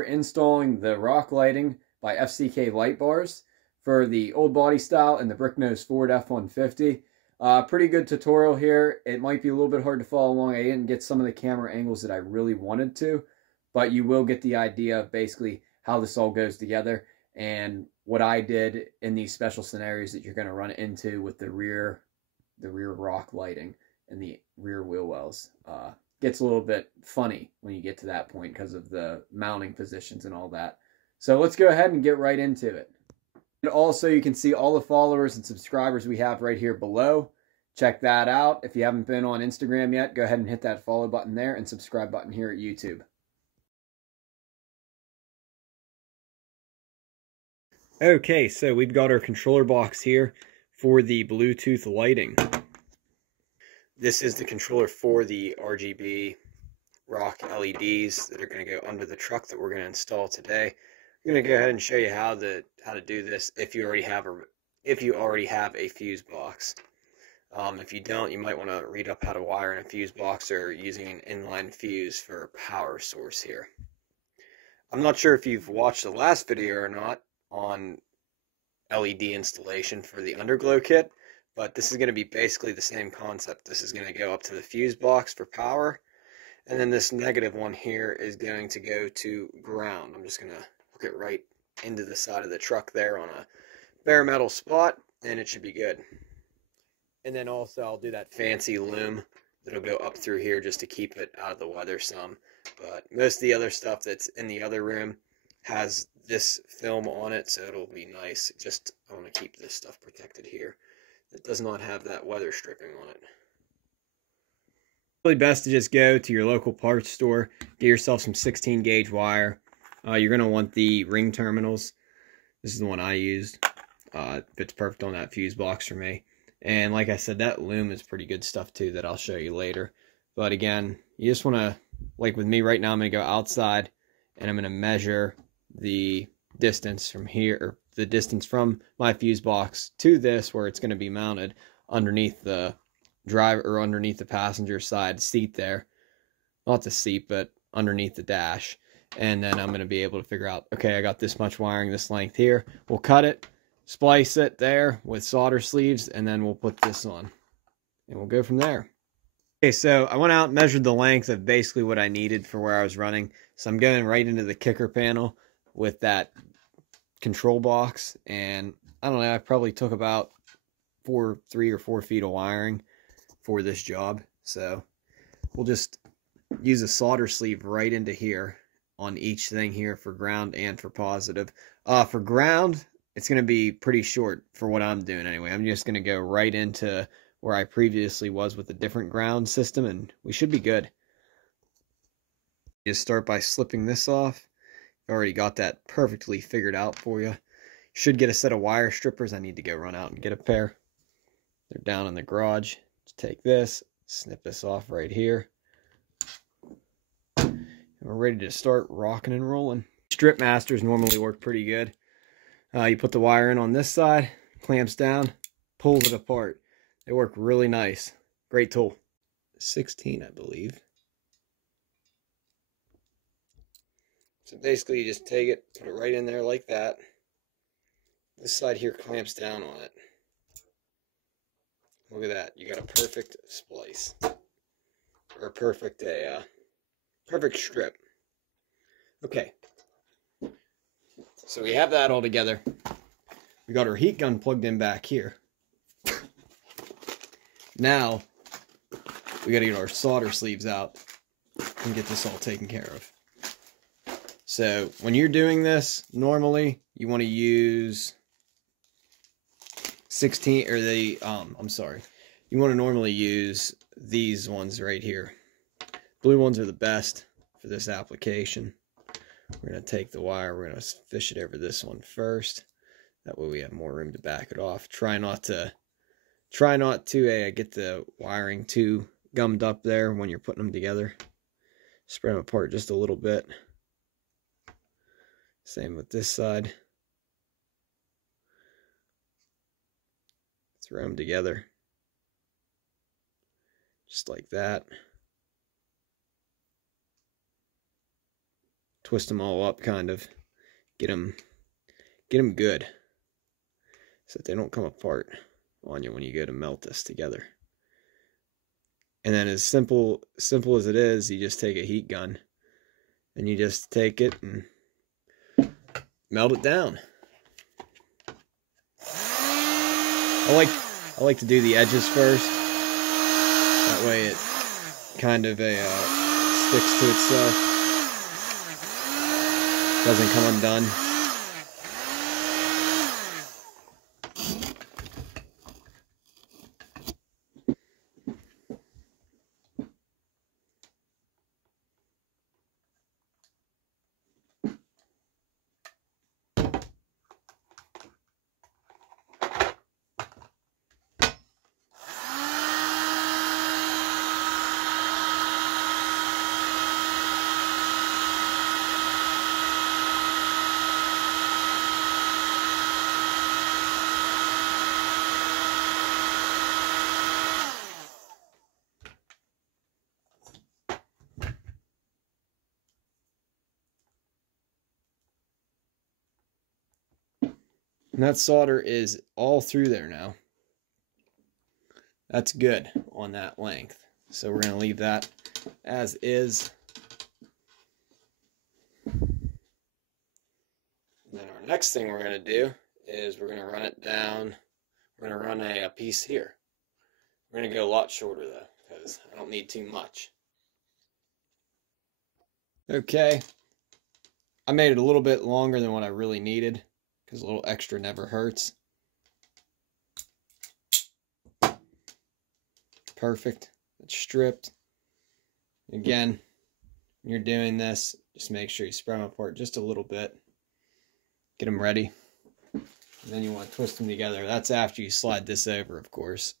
over installing the rock lighting by Fcklightbars for the old body style and the Bricknose Ford F-150. Pretty good tutorial here. It might be a little bit hard to follow along. I didn't get some of the camera angles that I really wanted to, but you will get the idea of basically how this all goes together and what I did in these special scenarios that you're going to run into with the rear rock lighting and the rear wheel wells. Gets a little bit funny when you get to that point because of the mounting positions and all that. So let's go ahead and get right into it. And also, you can see all the followers and subscribers we have right here below. Check that out. If you haven't been on Instagram yet, go ahead and hit that follow button there and subscribe button here at YouTube. Okay, so we've got our controller box here for the Bluetooth lighting. This is the controller for the RGB rock LEDs that are going to go under the truck that we're going to install today. I'm going to go ahead and show you how to do this if you already have a fuse box. If you don't, you might want to read up how to wire in a fuse box or using an inline fuse for a power source here. I'm not sure if you've watched the last video or not on LED installation for the underglow kit, but this is going to be basically the same concept. This is going to go up to the fuse box for power, and then this negative one here is going to go to ground. I'm just going to hook it right into the side of the truck there on a bare metal spot, and it should be good. And then also I'll do that fancy loom that'll go up through here just to keep it out of the weather some. But most of the other stuff that's in the other room has this film on it, so it'll be nice. Just I want to keep this stuff protected here. It does not have that weather stripping on it. Really best to just go to your local parts store, get yourself some 16 gauge wire. You're going to want the ring terminals. This is the one I used. Fits perfect on that fuse box for me. And like I said, that loom is pretty good stuff too that I'll show you later. But again, you just want to, like with me right now, I'm going to go outside and I'm going to measure the distance from here, or the distance from my fuse box to this, where it's going to be mounted underneath the driver or underneath the passenger side seat there. Not the seat, but underneath the dash. And then I'm going to be able to figure out, okay, I got this much wiring, this length here. We'll cut it, splice it there with solder sleeves, and then we'll put this on. And we'll go from there. Okay, so I went out and measured the length of basically what I needed for where I was running. So I'm going right into the kicker panel with that control box. And I don't know, I probably took about 3 or 4 feet of wiring for this job. So we'll just use a solder sleeve right into here on each thing here for ground and for positive. For ground, it's going to be pretty short for what I'm doing anyway. I'm just going to go right into where I previously was with a different ground system, and we should be good. Just start by slipping this off. I've already got that perfectly figured out for you. Should get a set of wire strippers. I need to go run out and get a pair. They're down in the garage. Just take this, snip this off right here. And we're ready to start rocking and rolling. Strip masters normally work pretty good. You put the wire in on this side, clamps down, pulls it apart. They work really nice. Great tool. 16, I believe. So basically you just take it, put it right in there like that. This side here clamps down on it. Look at that. You got a perfect splice. Or a perfect strip. Okay. So we have that all together. We got our heat gun plugged in back here. Now, we got to get our solder sleeves out and get this all taken care of. So, when you're doing this, normally, you want to use 16, or you want to normally use these ones right here. Blue ones are the best for this application. We're going to take the wire, we're going to fish it over this one first. That way we have more room to back it off. Try not to get the wiring too gummed up there when you're putting them together. Spread them apart just a little bit. Same with this side. Throw them together. Just like that. twist them all up, kind of get them good so that they don't come apart on you when you go to melt this together. And then as simple as it is, you just take a heat gun and you just take it and melt it down. I like to do the edges first. That way it kind of sticks to itself. Doesn't come undone. And that solder is all through there now. That's good on that length. So we're going to leave that as is. And then our next thing we're going to do is we're going to run it down. We're going to run a piece here. We're going to go a lot shorter though, because I don't need too much. Okay. I made it a little bit longer than what I really needed, because a little extra never hurts. Perfect. It's stripped. Again, when you're doing this, just make sure you spread them apart just a little bit. Get them ready. And then you want to twist them together. That's after you slide this over, of course.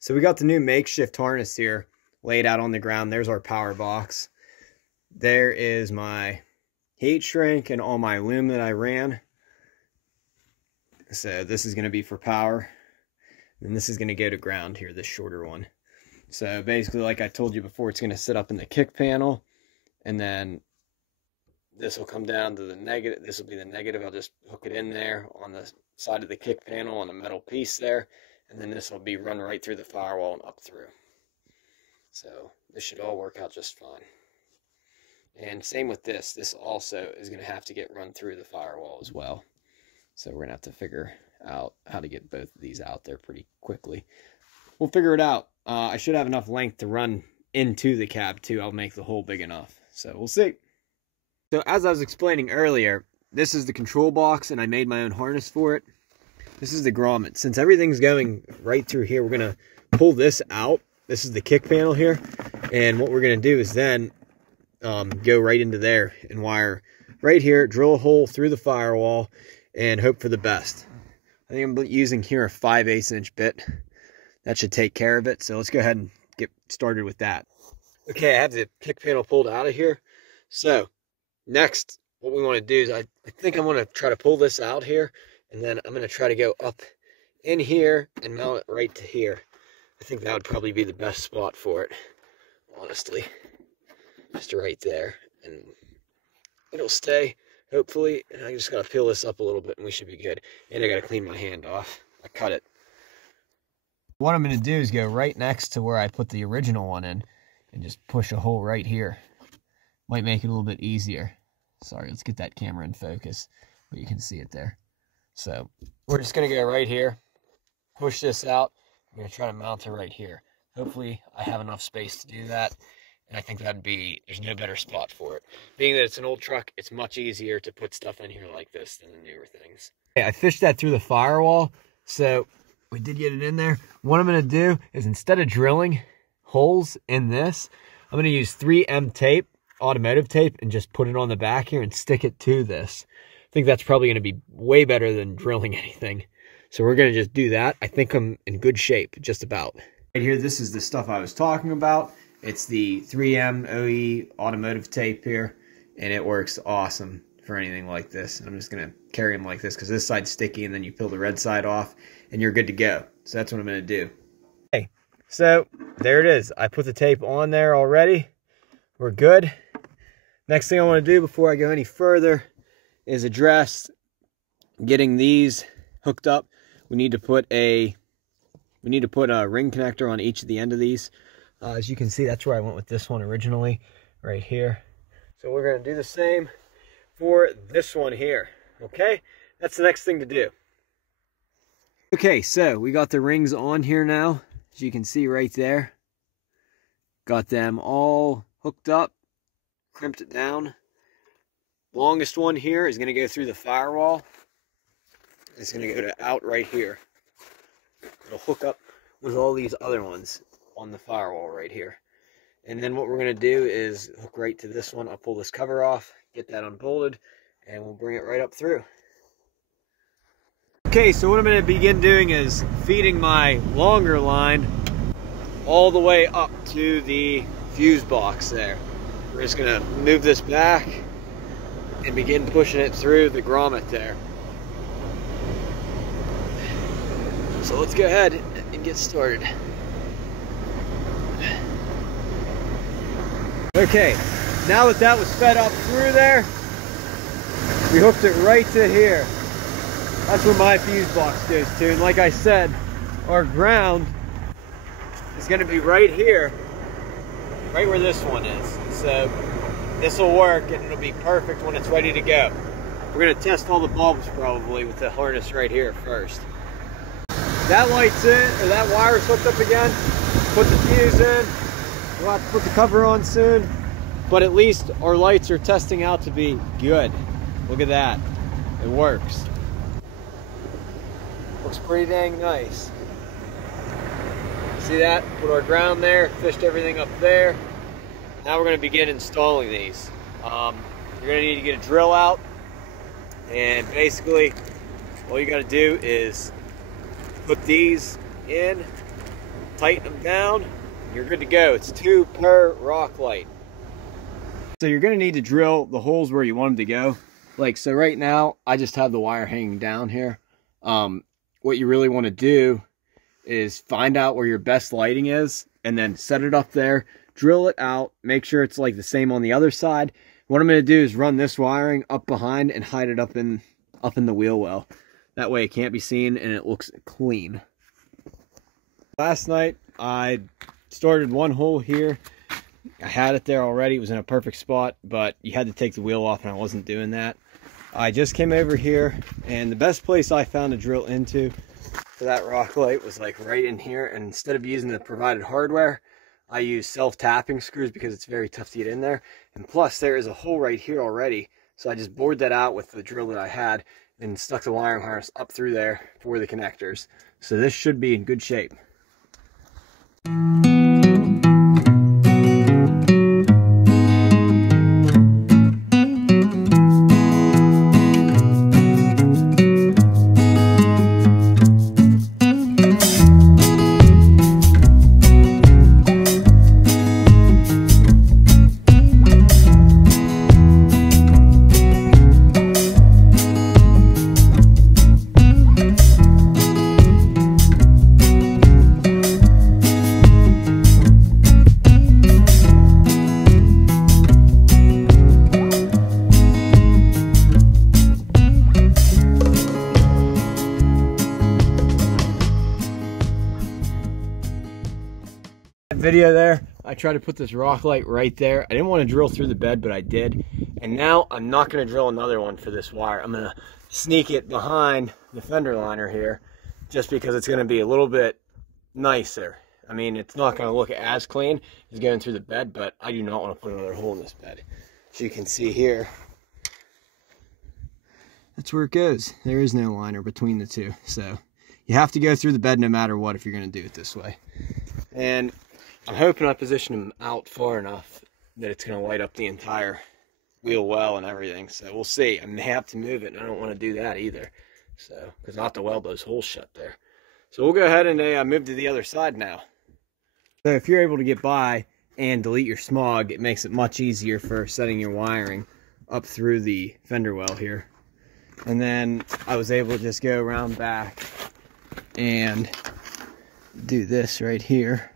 So we got the new makeshift harness here laid out on the ground. There's our power box. There is my heat shrink and all my loom that I ran. So this is going to be for power. And this is going to go to ground here, this shorter one. So basically, like I told you before, it's going to sit up in the kick panel. And then this will come down to the negative. This will be the negative. I'll just hook it in there on the side of the kick panel on a metal piece there. And then this will be run right through the firewall and up through. So this should all work out just fine. And same with this. This also is going to have to get run through the firewall as well. So we're going to have to figure out how to get both of these out there pretty quickly. We'll figure it out. I should have enough length to run into the cab too. I'll make the hole big enough. So we'll see. So as I was explaining earlier, this is the control box and I made my own harness for it. This is the grommet. Since everything's going right through here, we're going to pull this out. This is the kick panel here. And what we're going to do is then go right into there and wire right here, drill a hole through the firewall, and hope for the best. I think I'm using here a 5/8 inch bit. That should take care of it. So let's go ahead and get started with that. Okay, I have the kick panel pulled out of here. So next, what we want to do is I think I'm going to try to pull this out here. And then I'm going to try to go up in here and mount it right to here. I think that would probably be the best spot for it, honestly. Just right there. And it'll stay, hopefully. And I just got to peel this up a little bit and we should be good. And I got to clean my hand off. I cut it. What I'm going to do is go right next to where I put the original one in and just push a hole right here. Might make it a little bit easier. Sorry, let's get that camera in focus, but you can see it there. So we're just going to go right here, push this out. I'm going to try to mount it right here. Hopefully I have enough space to do that. And I think there's no better spot for it. Being that it's an old truck, it's much easier to put stuff in here like this than the newer things. Okay, I fished that through the firewall, so we did get it in there. What I'm going to do is, instead of drilling holes in this, I'm going to use 3M tape, automotive tape, and just put it on the back here and stick it to this. I think that's probably going to be way better than drilling anything. So we're going to just do that. I think I'm in good shape, just about. Right here, this is the stuff I was talking about. It's the 3M OE automotive tape here, and it works awesome for anything like this. I'm just going to carry them like this because this side's sticky, and then you peel the red side off, and you're good to go. So that's what I'm going to do. Okay, so there it is. I put the tape on there already. We're good. Next thing I want to do before I go any further is address getting these hooked up. We need to put a ring connector on each of the end of these. As you can see, that's where I went with this one originally, right here. So we're going to do the same for this one here, okay? That's the next thing to do. Okay, so we got the rings on here now, as you can see right there. Got them all hooked up, crimped it down. Longest one here is going to go through the firewall. It's going to go to out right here. It'll hook up with all these other ones on the firewall right here. And then what we're going to do is hook right to this one. I'll pull this cover off, get that unbolted, and we'll bring it right up through. Okay, so what I'm going to begin doing is feeding my longer line all the way up to the fuse box there. We're just going to move this back and begin pushing it through the grommet there. So let's go ahead and get started. Okay, now that was fed up through there, we hooked it right to here. That's where my fuse box goes to. And like I said, our ground is going to be right here, right where this one is. So this will work and it'll be perfect when it's ready to go. We're going to test all the bulbs probably with the harness right here first. That light's in, or that wire's hooked up again. Put the fuse in. We'll have to put the cover on soon, but at least our lights are testing out to be good. Look at that. It works. Looks pretty dang nice. See that? Put our ground there, fished everything up there. Now we're going to begin installing these. You're going to need to get a drill out, and basically all you got to do is put these in, tighten them down, you're good to go. It's 2 per rock light. So you're going to need to drill the holes where you want them to go. Like, so right now, I just have the wire hanging down here. What you really want to do is find out where your best lighting is, and then set it up there, drill it out, make sure it's like the same on the other side. What I'm going to do is run this wiring up behind and hide it up in the wheel well. That way it can't be seen and it looks clean. Last night, I started one hole here. I had it there already. It was in a perfect spot, but you had to take the wheel off and I wasn't doing that. I just came over here, and the best place I found to drill into for that rock light was like right in here. And instead of using the provided hardware, I use self-tapping screws because it's very tough to get in there. And plus there is a hole right here already. So I just bored that out with the drill that I had and stuck the wiring harness up through there for the connectors. So this should be in good shape. video there, I tried to put this rock light right there. I didn't want to drill through the bed, but I did. And now I'm not going to drill another one for this wire. I'm going to sneak it behind the fender liner here, just because it's going to be a little bit nicer. I mean, it's not going to look as clean as going through the bed, but I do not want to put another hole in this bed. As you can see here, that's where it goes. There is no liner between the two. So you have to go through the bed no matter what if you're going to do it this way. And I'm hoping I position them out far enough that it's going to light up the entire wheel well and everything. So we'll see. I may have to move it, and I don't want to do that either. So, because I'll have to weld those holes shut there. So we'll go ahead and move to the other side now. So if you're able to get by and delete your smog, it makes it much easier for setting your wiring up through the fender well here. And then I was able to just go around back and do this right here.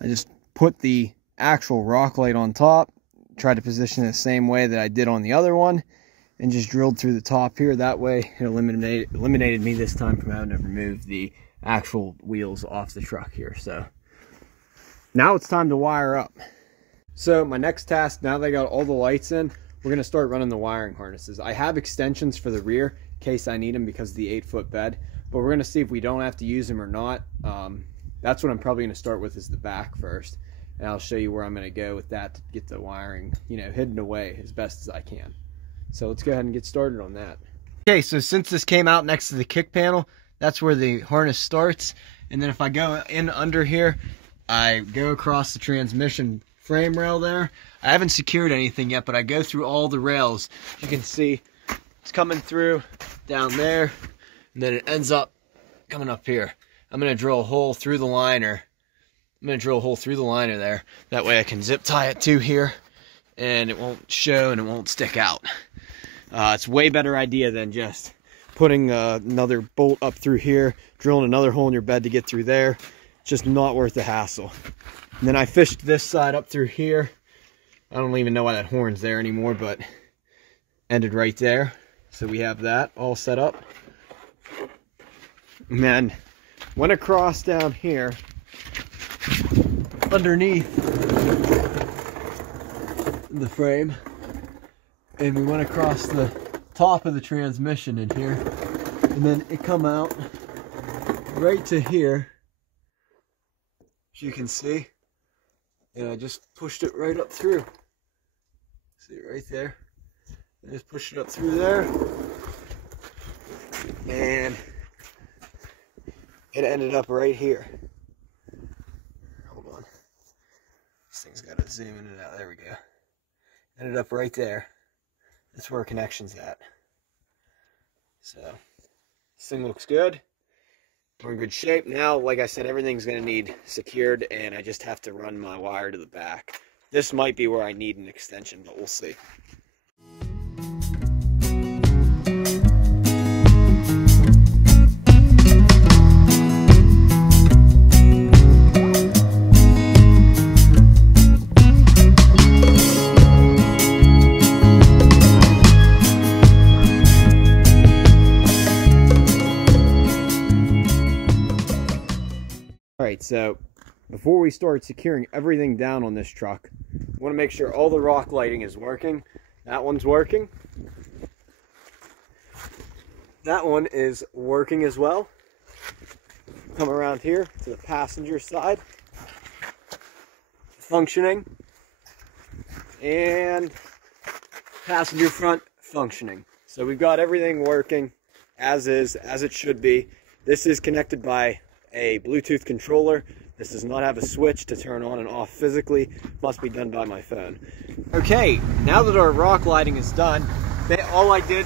I just put the actual rock light on top, tried to position it the same way that I did on the other one, and just drilled through the top here. That way it eliminated me this time from having to remove the actual wheels off the truck here. So now it's time to wire up. So my next task, now that I got all the lights in, we're going to start running the wiring harnesses. I have extensions for the rear in case I need them because of the 8-foot bed, but we're going to see if we don't have to use them or not. That's what I'm probably going to start with, is the back first, and I'll show you where I'm going to go with that to get the wiring, you know, hidden away as best as I can. So let's go ahead and get started on that. Okay, so since this came out next to the kick panel, that's where the harness starts. And then if I go in under here, I go across the transmission frame rail there. I haven't secured anything yet, but I go through all the rails. You can see it's coming through down there, and then it ends up coming up here. I'm going to drill a hole through the liner. I'm going to drill a hole through the liner there. That way I can zip tie it to here, and it won't show and it won't stick out. It's a way better idea than just putting another bolt up through here, drilling another hole in your bed to get through there. It's just not worth the hassle. And then I fished this side up through here. I don't even know why that horn's there anymore, but ended right there. So we have that all set up. And then went across down here underneath the frame, and we went across the top of the transmission in here, and then it come out right to here, as you can see, and I just pushed it right up through. See it right there? I just pushed it up through there, and it ended up right here. Hold on. This thing's got to zoom in and out. There we go. Ended up right there. That's where our connection's at. So, this thing looks good. We're in good shape. Now, like I said, everything's going to need secured, and I just have to run my wire to the back. This might be where I need an extension, but we'll see. Alright, so before we start securing everything down on this truck, I want to make sure all the rock lighting is working. That one's working. That one is working as well. Come around here to the passenger side. Functioning. And passenger front functioning. So we've got everything working as is, as it should be. This is connected by a Bluetooth controller. This does not have a switch to turn on and off physically. Must be done by my phone. Okay, now that our rock lighting is done, all I did,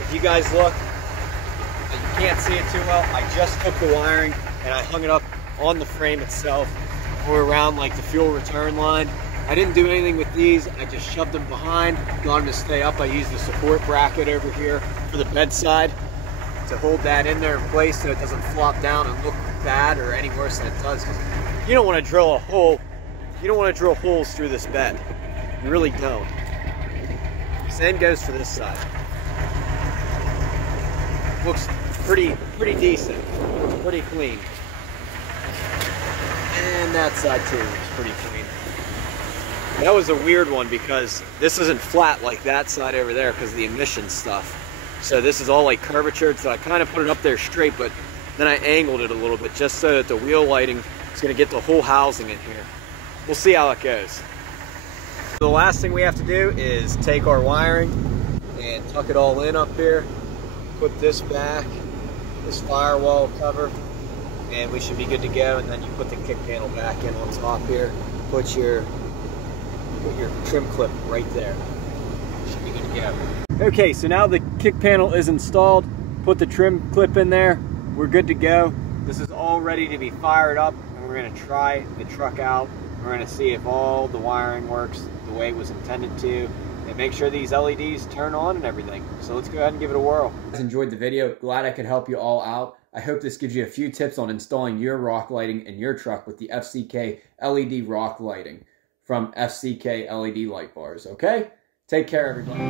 if you guys look, you can't see it too well, I just took the wiring and I hung it up on the frame itself or around like the fuel return line. I didn't do anything with these. I just shoved them behind, got them to stay up. I used the support bracket over here for the bedside to hold that in there in place so it doesn't flop down and look bad or any worse than it does. You don't want to drill a hole. You don't want to drill holes through this bed. You really don't. Same goes for this side. Looks pretty decent. Pretty clean. And that side too is pretty clean. That was a weird one because this isn't flat like that side over there because of the emission stuff. So this is all like curvatured, so I kind of put it up there straight, but then I angled it a little bit just so that the wheel lighting is going to get the whole housing in here. We'll see how it goes. The last thing we have to do is take our wiring and tuck it all in up here. Put this back, this firewall cover, and we should be good to go. And then you put the kick panel back in on top here. Put your trim clip right there. Should be good to go. Okay, so now the kick panel is installed. Put the trim clip in there. We're good to go. This is all ready to be fired up, and we're going to try the truck out. We're going to see if all the wiring works the way it was intended to, and make sure these LEDs turn on and everything. So let's go ahead and give it a whirl. If you guys enjoyed the video, glad I could help you all out. I hope this gives you a few tips on installing your rock lighting in your truck with the FCK LED rock lighting from FCK LED light bars. Okay? Take care, everybody.